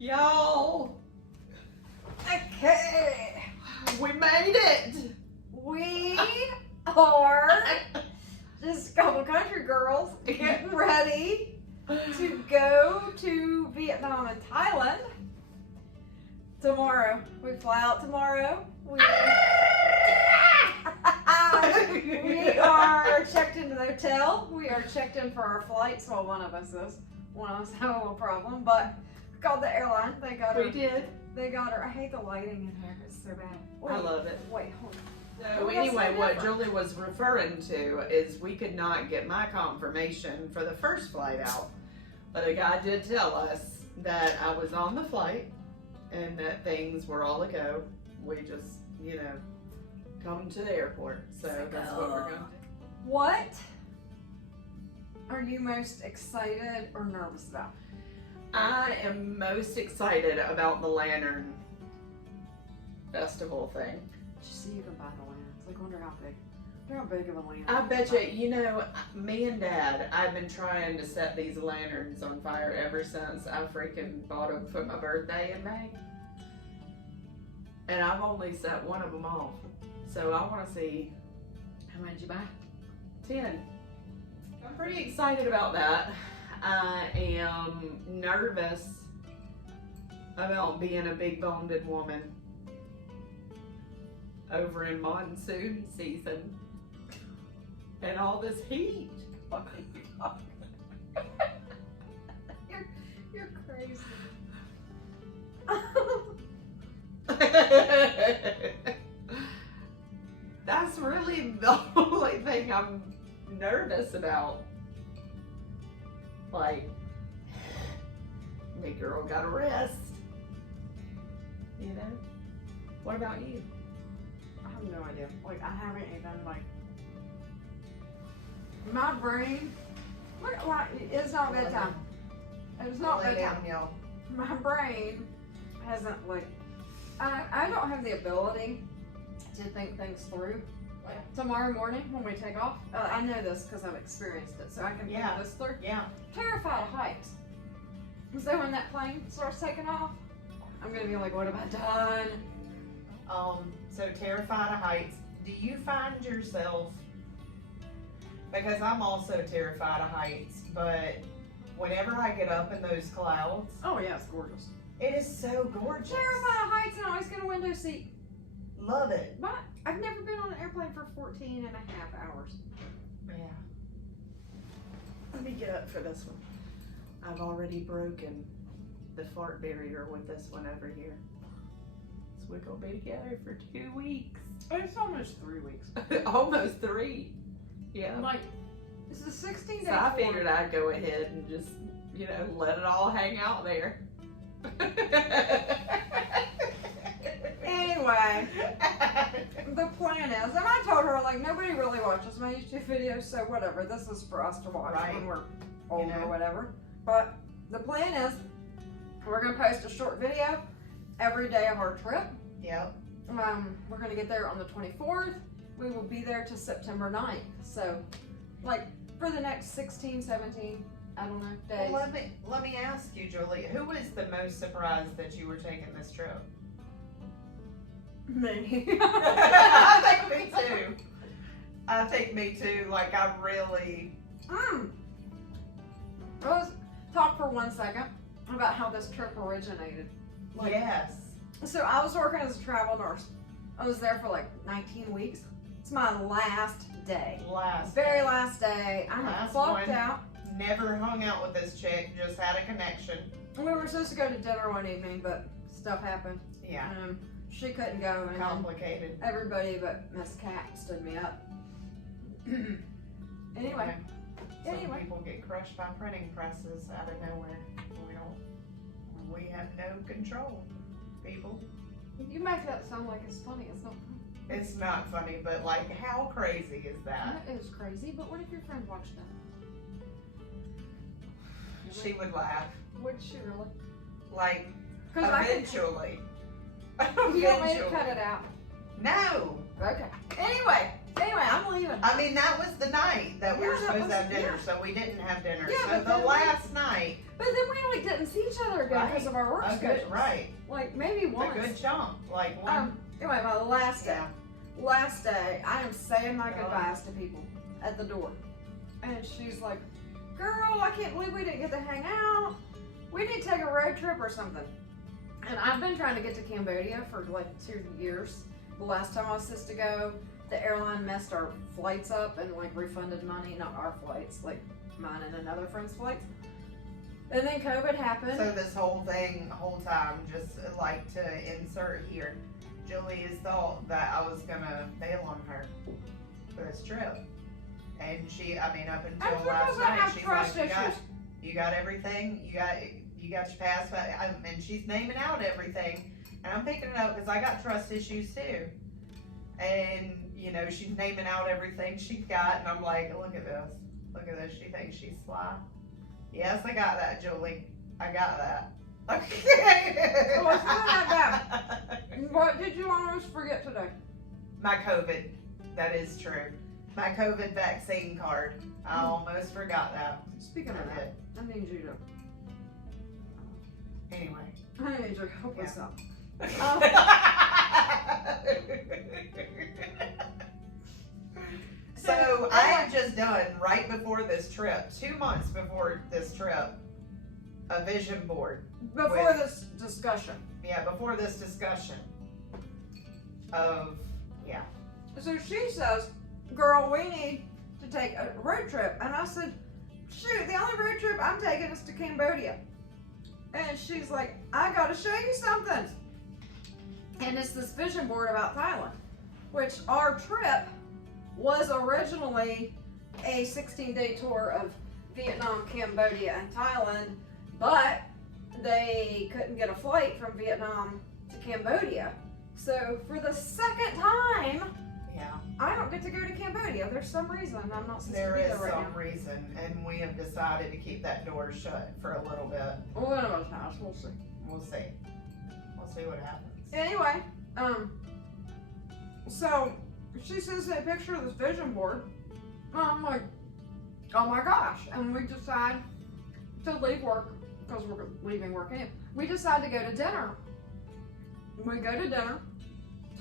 Y'all, Okay, we made it. we are just a couple country girls getting ready to go to Vietnam and Thailand tomorrow. We fly out tomorrow. We are checked into the hotel. We are checked in for our flights. Well, one of us is. One of us had a little problem, but we called the airline. They got her. We did. They got her. I hate the lighting in here. It's so bad. Wait, I love it. Wait, hold on. So Well, anyway, that's so what different. Julie was referring to is we could not get my confirmation for the first flight out, but a guy did tell us that I was on the flight and that things were all a go. We just, come to the airport. So that's what we're going to do. What are you most excited or nervous about? I am most excited about the Lantern Festival thing. Did you see you can buy the lanterns? Like, wonder how big. Wonder how big of a lantern. I bet you, me and Dad, I've been trying to set these lanterns on fire ever since I freaking bought them for my birthday in May. And I've only set one of them off. So I want to see, how many did you buy? 10. I'm pretty excited about that. I am nervous about being a big boned woman over in monsoon season and all this heat. You're crazy. That's really the only thing I'm nervous about. Like, big girl gotta rest. What about you? I have no idea. Like, I haven't even, my brain, it's not bedtime. It's not bedtime. My brain hasn't, I don't have the ability to think things through. Tomorrow morning when we take off, I know this because I've experienced it, so I can think this through. Yeah. Terrified of heights. So when that plane starts taking off, I'm gonna be like, what have I done? So terrified of heights. Do you find yourself, because I'm also terrified of heights, but whenever I get up in those clouds, Oh yeah, it's gorgeous. it is so gorgeous. Terrified of heights and I always get a window seat. Love it. But I've never been on an airplane for 14 and a half hours. Yeah. Let me get up for this one. I've already broken the fart barrier with this one over here. So we're gonna be together for 2 weeks. It's almost 3 weeks. Almost 3. Yeah. Like, this is 16 days. So I figured I'd go ahead and just, let it all hang out there. Anyway, the plan is, and I told her, nobody really watches my YouTube videos, so whatever, this is for us to watch when we're old or whatever. But the plan is, we're going to post a short video every day of our trip. Yep. We're going to get there on the 24th. We will be there to September 9th. So, for the next 16, 17, I don't know, days. Well, let me ask you, Julie, who was the most surprised that you were taking this trip? Me. I think me too. I think me too. I really. Let's talk for 1 second about how this trip originated. Yes. So I was working as a travel nurse. I was there for 19 weeks. It's my last day. Very last day. I had clocked out. Never hung out with this chick, just had a connection. We were supposed to go to dinner one evening, but stuff happened. Yeah. She couldn't go, and Complicated. everybody but Miss Cat stood me up. Anyway. Some people get crushed by printing presses out of nowhere. We have no control, people. You make that sound like it's funny. It's not funny. It's not funny, but how crazy is that? That is crazy, but what if your friend watched that? She would laugh. Would she really? Eventually. You don't want me to cut it out. No, Okay. Anyway, I'm leaving. I mean, that was the night that we were Yeah, that supposed was- to have dinner, yeah. so we didn't have dinner. Yeah, So but the then we- last night, But then we like didn't see each other again because of our work a good, schedules. right, Like maybe a once. good chunk, like one. Anyway, my last day. Yeah. Last day, I am saying my Oh. goodbyes to people at the door. And she's like, girl, I can't believe we didn't get to hang out. We need to take a road trip or something. And I've been trying to get to Cambodia for like 2 years. The last time I was supposed to go, the airline messed our flights up and like refunded money, not our flights, like mine and another friend's flights. And then COVID happened. So this whole time, just like to insert here, Julia's thought that I was gonna bail on her for this trip. And she, I mean, up That's until because last I night, have she's trust like, issues. you got everything, you got your passport, and she's naming out everything, and I'm picking it up because I got trust issues too. And, you know, she's naming out everything she's got, and I'm like, look at this, she thinks she's sly. Yes, I got that, Julie, I got that. Okay. Oh, it's not that What did you almost forget today? My COVID, that is true. My COVID vaccine card, I almost forgot that. Speaking of I that, I need you to. Anyway. I need you to help us out. So I had just done right before this trip, 2 months before this trip, a vision board. Before this discussion. Yeah, before this discussion of, yeah. So she says, girl, we need to take a road trip. And I said, shoot, the only road trip I'm taking is to Cambodia. And she's like, I gotta show you something. And it's this vision board about Thailand, which our trip was originally a 16-day tour of Vietnam, Cambodia, and Thailand, but they couldn't get a flight from Vietnam to Cambodia. So for the second time, Yeah, I don't get to go to Cambodia. There's some reason I'm not supposed there to be is there right some now. reason, and we have decided to keep that door shut for a little bit. One of us has, we'll see. We'll see. We'll see what happens. Anyway, so she sends me a picture of this vision board. And I'm like, oh my gosh. And we decide to leave work, because we're leaving work anyway. We decide to go to dinner. We go to dinner,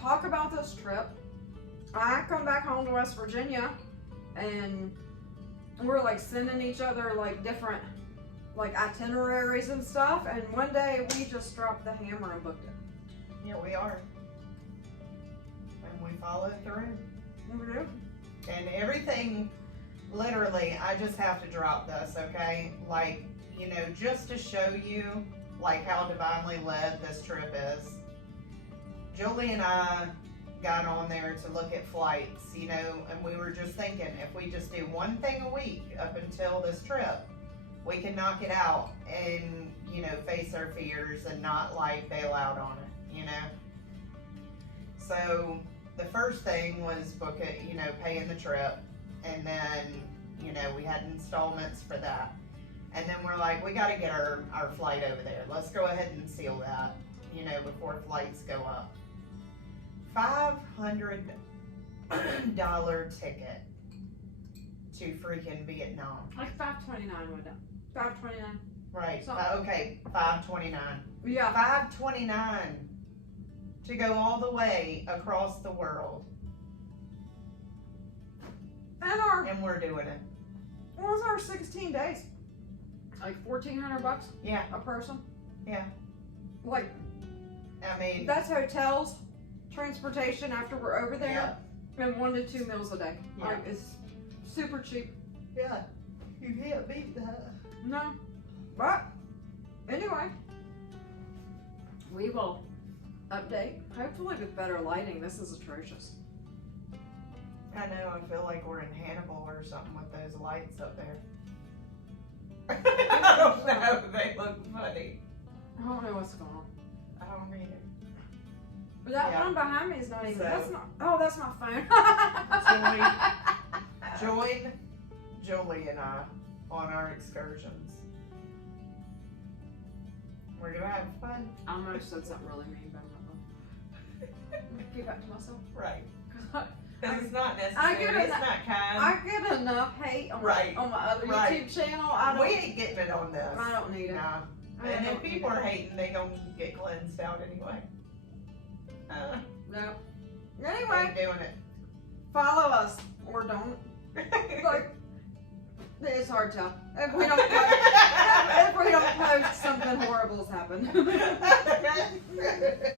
talk about this trip. I come back home to West Virginia, and we're like sending each other like different like itineraries and stuff. And one day we just dropped the hammer and booked it. Yeah, we are. And we followed through. We do. And everything, literally, I just have to drop this, okay? Like, you know, just to show you, like, how divinely led this trip is. Julie and I got on there to look at flights, you know, and we were just thinking, if we just do one thing a week up until this trip, we can knock it out and, you know, face our fears and not, like, bail out on it, you know? So, the first thing was book it, you know, paying the trip, and then, you know, we had installments for that. And then we're like, we gotta get our flight over there. Let's go ahead and seal that, you know, before flights go up. $500 ticket to freaking Vietnam. Like $5.29 went down. $5.29. Right, So- okay, $5.29. Yeah. $5.29 to go all the way across the world, And and we're doing it. what was our 16 days? Like $1,400 Yeah, a person? yeah. Like, I mean, that's hotels, transportation after we're over there, and 1 to 2 meals a day. Yeah. Like, it's super cheap. yeah, you can't beat that. No. But, anyway, we will update, hopefully with better lighting. This is atrocious. I know, I feel like we're in Hannibal or something with those lights up there. I don't know, they look funny. I don't know what's going on. I don't either. But that Yeah. one behind me is not even, So- that's not, oh, that's my phone. Join Julie and I on our excursions. We're gonna have fun. I almost said something really mean, but I'm not going to keep that to myself. Right. Because it's not I necessary. get It's enough- not kind. I get enough hate on, Right. on my other Right. YouTube channel. I We don't. ain't getting it on this. I don't need it. Nah. I And don't if people need are it. hating, they gonna get cleansed out anyway. No. Ain't Anyway, doing it. follow us or don't. Like, it's hard to tell. If we don't post, if we don't post, something horrible's happened.